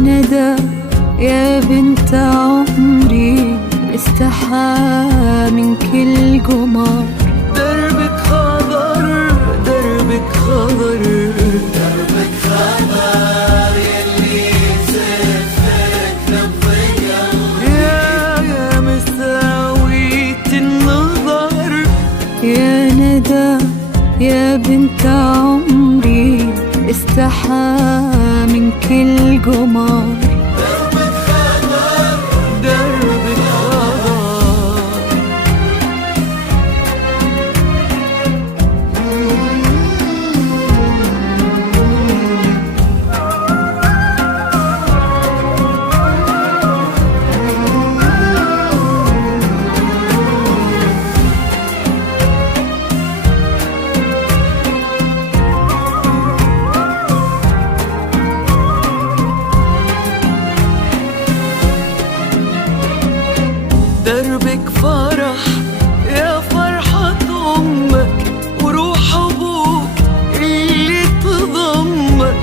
ندى يا بنت عمري استحى من كل قمر. دربك خضر دربك خضر دربك خضر يلي زفك للضياء يا مساوية النظر. يا ندى يا بنت عمري استحى من كل قمر. دربك خضر دربك خضر دربك فرح يا فرحة أمك وروح أبوك اللي تضمك.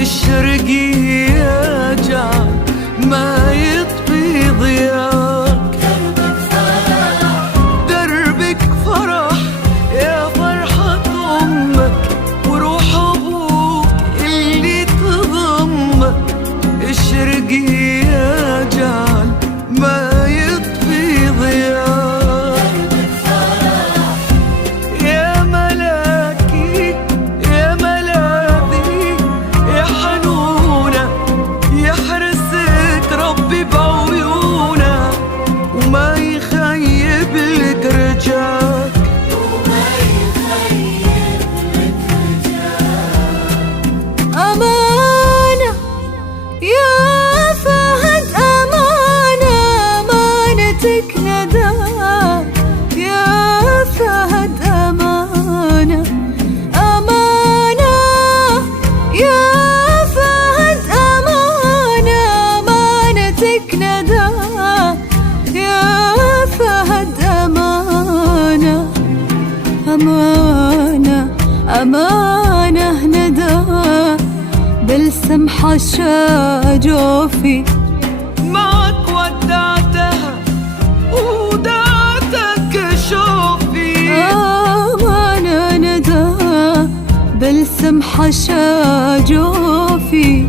اشرقي يا جعل ما يطفي ضياك. دربك فرح يا فرحة أمك وروح أبوك اللي تضمك. اشرقي يا جعل ما يا ملاكي يا ملاذي يا حنونة يحرسك ربي بعيونه وما يخيب لك رجاك وما يخيب لك رجاك. أمانة يا فهد أمانة أمانتك ندى يا فهد أمانة أمانة يا فهد أمانة أمانتك ندى يا فهد أمانة أمانة أمانة ندى بلسم حشا جوفي معك ودعتها ودعتك شوفي. أمانة ندى بلسم حشا جوفي